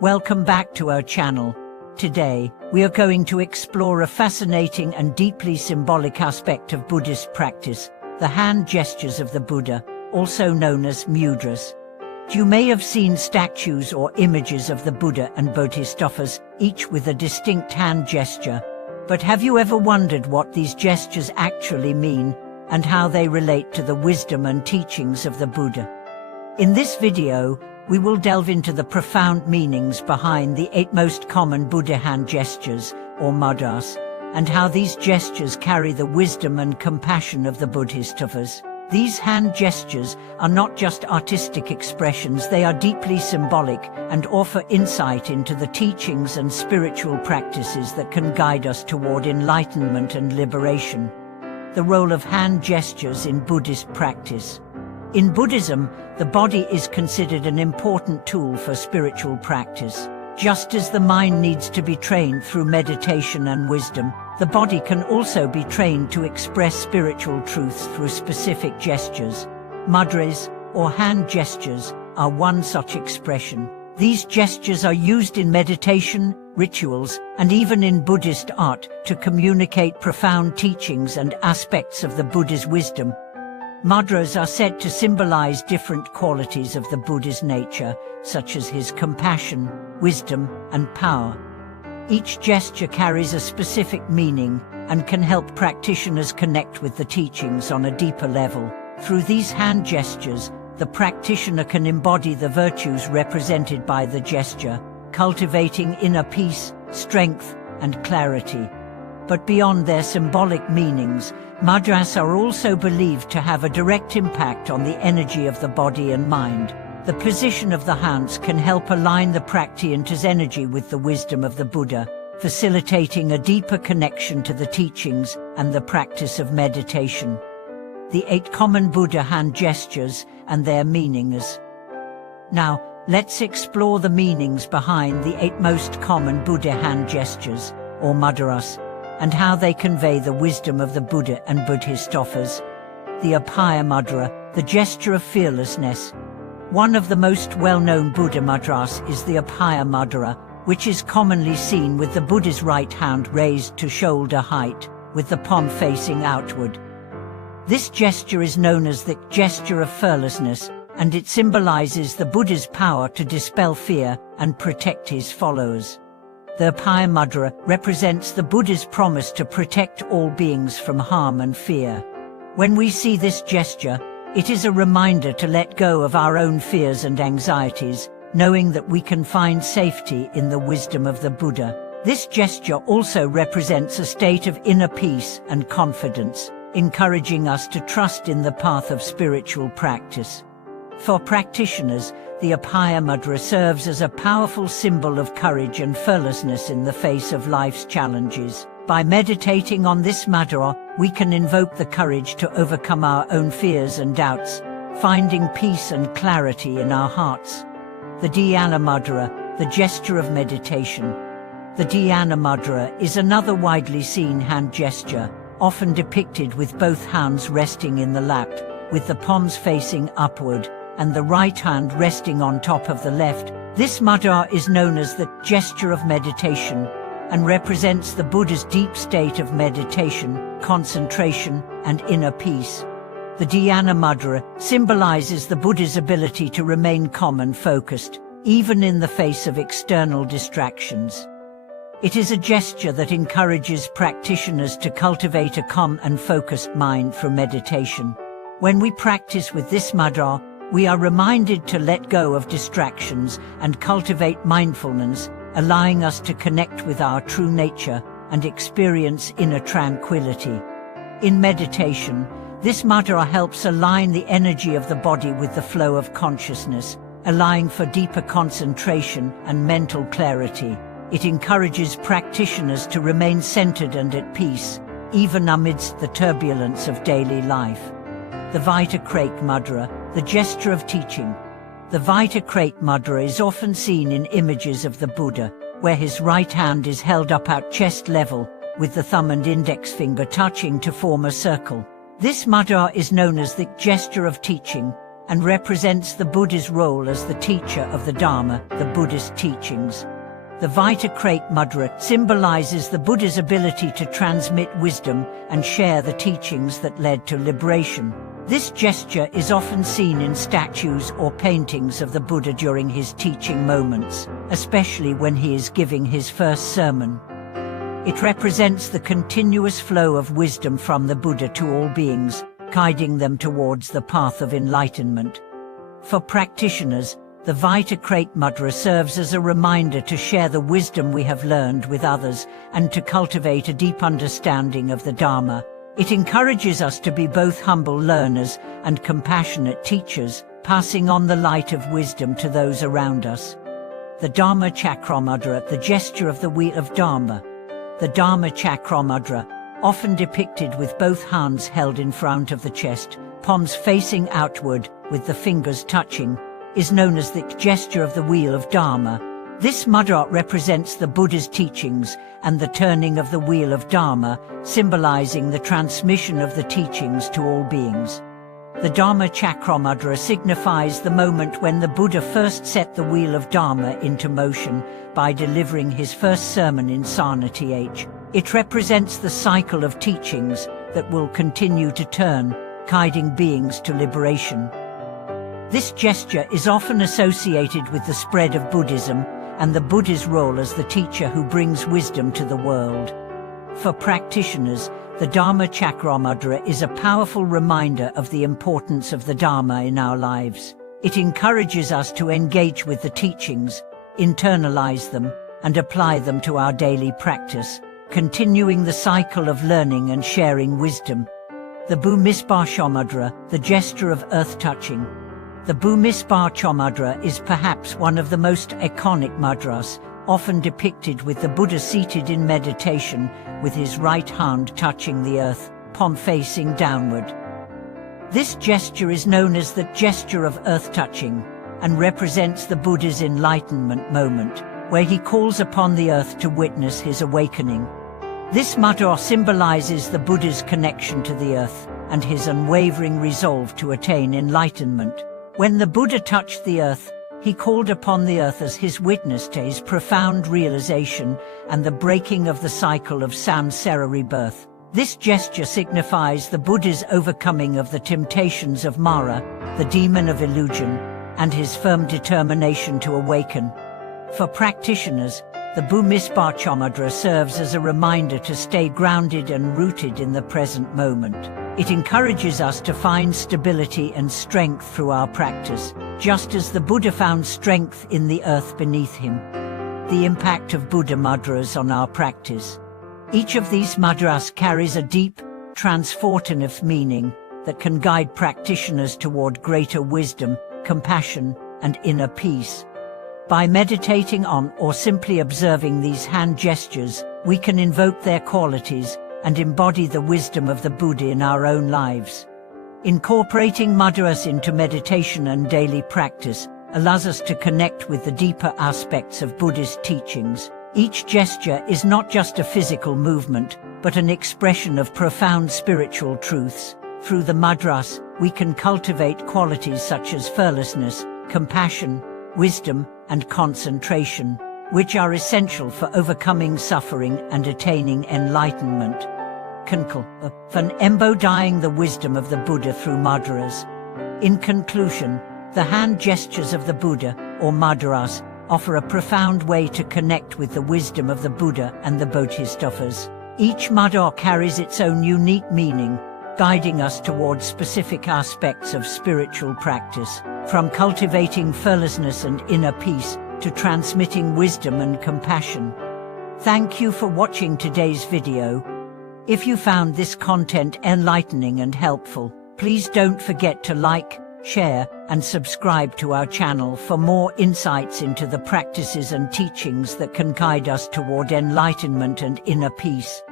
Welcome back to our channel. Today, we are going to explore a fascinating and deeply symbolic aspect of Buddhist practice, the hand gestures of the Buddha, also known as mudras. You may have seen statues or images of the Buddha and Bodhisattvas, each with a distinct hand gesture. But have you ever wondered what these gestures actually mean, and how they relate to the wisdom and teachings of the Buddha? In this video, we will delve into the profound meanings behind the 8 most common Buddha hand gestures, or mudras, and how these gestures carry the wisdom and compassion of the Bodhisattvas. These hand gestures are not just artistic expressions, they are deeply symbolic and offer insight into the teachings and spiritual practices that can guide us toward enlightenment and liberation. The role of hand gestures in Buddhist practice. In Buddhism, the body is considered an important tool for spiritual practice. Just as the mind needs to be trained through meditation and wisdom, the body can also be trained to express spiritual truths through specific gestures. Mudras, or hand gestures, are one such expression. These gestures are used in meditation, rituals, and even in Buddhist art to communicate profound teachings and aspects of the Buddha's wisdom. Mudras are said to symbolize different qualities of the Buddha's nature, such as his compassion, wisdom, and power. Each gesture carries a specific meaning and can help practitioners connect with the teachings on a deeper level. Through these hand gestures, the practitioner can embody the virtues represented by the gesture, cultivating inner peace, strength, and clarity. But beyond their symbolic meanings, mudras are also believed to have a direct impact on the energy of the body and mind. The position of the hands can help align the practitioner's energy with the wisdom of the Buddha, facilitating a deeper connection to the teachings and the practice of meditation. The 8 common Buddha hand gestures and their meanings. Now, let's explore the meanings behind the 8 most common Buddha hand gestures, or mudras, and how they convey the wisdom of the Buddha and Bodhisattvas. The Abhaya Mudra, the gesture of fearlessness. One of the most well-known Buddha mudras is the Abhaya Mudra, which is commonly seen with the Buddha's right hand raised to shoulder height, with the palm facing outward. This gesture is known as the gesture of fearlessness, and it symbolizes the Buddha's power to dispel fear and protect his followers. The Abhaya Mudra represents the Buddha's promise to protect all beings from harm and fear. When we see this gesture, it is a reminder to let go of our own fears and anxieties, knowing that we can find safety in the wisdom of the Buddha. This gesture also represents a state of inner peace and confidence, encouraging us to trust in the path of spiritual practice. For practitioners, the Abhaya Mudra serves as a powerful symbol of courage and fearlessness in the face of life's challenges. By meditating on this mudra, we can invoke the courage to overcome our own fears and doubts, finding peace and clarity in our hearts. The Dhyana Mudra, the gesture of meditation. The Dhyana Mudra is another widely seen hand gesture, often depicted with both hands resting in the lap, with the palms facing upward, and the right hand resting on top of the left. This mudra is known as the gesture of meditation and represents the Buddha's deep state of meditation, concentration, and inner peace. The Dhyana Mudra symbolizes the Buddha's ability to remain calm and focused, even in the face of external distractions. It is a gesture that encourages practitioners to cultivate a calm and focused mind through meditation. When we practice with this mudra, we are reminded to let go of distractions and cultivate mindfulness, allowing us to connect with our true nature and experience inner tranquility. In meditation, this mudra helps align the energy of the body with the flow of consciousness, allowing for deeper concentration and mental clarity. It encourages practitioners to remain centered and at peace, even amidst the turbulence of daily life. The Vita-Krake Mudra, the gesture of teaching. The Vita-Krake Mudra is often seen in images of the Buddha, where his right hand is held up at chest level, with the thumb and index finger touching to form a circle. This mudra is known as the gesture of teaching, and represents the Buddha's role as the teacher of the Dharma, the Buddhist teachings. The Vita Crate Mudra symbolizes the Buddha's ability to transmit wisdom and share the teachings that led to liberation. This gesture is often seen in statues or paintings of the Buddha during his teaching moments, especially when he is giving his first sermon. It represents the continuous flow of wisdom from the Buddha to all beings, guiding them towards the path of enlightenment. For practitioners, the Vita Crate Mudra serves as a reminder to share the wisdom we have learned with others and to cultivate a deep understanding of the Dharma. It encourages us to be both humble learners and compassionate teachers, passing on the light of wisdom to those around us. The Dharma Chakra Mudra, the gesture of the wheel of Dharma. The Dharma Chakra Mudra, often depicted with both hands held in front of the chest, palms facing outward, with the fingers touching, is known as the gesture of the wheel of Dharma. This mudra represents the Buddha's teachings and the turning of the wheel of Dharma, symbolizing the transmission of the teachings to all beings. The Dharma Chakra Mudra signifies the moment when the Buddha first set the wheel of Dharma into motion by delivering his first sermon in Sanati H. It represents the cycle of teachings that will continue to turn, guiding beings to liberation. This gesture is often associated with the spread of Buddhism and the Buddha's role as the teacher who brings wisdom to the world. For practitioners, the Dharma Chakra Mudra is a powerful reminder of the importance of the Dharma in our lives. It encourages us to engage with the teachings, internalize them, and apply them to our daily practice, continuing the cycle of learning and sharing wisdom. The Bhumisparsha Mudra, the gesture of earth-touching. The Bhumisparsha Mudra is perhaps one of the most iconic mudras, often depicted with the Buddha seated in meditation, with his right hand touching the earth, palm facing downward. This gesture is known as the gesture of earth-touching, and represents the Buddha's enlightenment moment, where he calls upon the earth to witness his awakening. This mudra symbolizes the Buddha's connection to the earth and his unwavering resolve to attain enlightenment. When the Buddha touched the earth, he called upon the earth as his witness to his profound realization and the breaking of the cycle of samsara rebirth. This gesture signifies the Buddha's overcoming of the temptations of Mara, the demon of illusion, and his firm determination to awaken. For practitioners, the Bhumisparsha Mudra serves as a reminder to stay grounded and rooted in the present moment. It encourages us to find stability and strength through our practice, just as the Buddha found strength in the earth beneath him. The impact of Buddha mudras on our practice. Each of these mudras carries a deep, transformative meaning that can guide practitioners toward greater wisdom, compassion, and inner peace. By meditating on or simply observing these hand gestures, we can invoke their qualities and embody the wisdom of the Buddha in our own lives. Incorporating mudras into meditation and daily practice allows us to connect with the deeper aspects of Buddhist teachings. Each gesture is not just a physical movement, but an expression of profound spiritual truths. Through the mudras, we can cultivate qualities such as fearlessness, compassion, wisdom, and concentration, which are essential for overcoming suffering and attaining enlightenment. For embodying the wisdom of the Buddha through mudras. In conclusion, the hand gestures of the Buddha, or mudras, offer a profound way to connect with the wisdom of the Buddha and the Bodhisattvas. Each mudra carries its own unique meaning, guiding us towards specific aspects of spiritual practice, from cultivating fearlessness and inner peace to transmitting wisdom and compassion. Thank you for watching today's video. If you found this content enlightening and helpful, please don't forget to like, share, and subscribe to our channel for more insights into the practices and teachings that can guide us toward enlightenment and inner peace.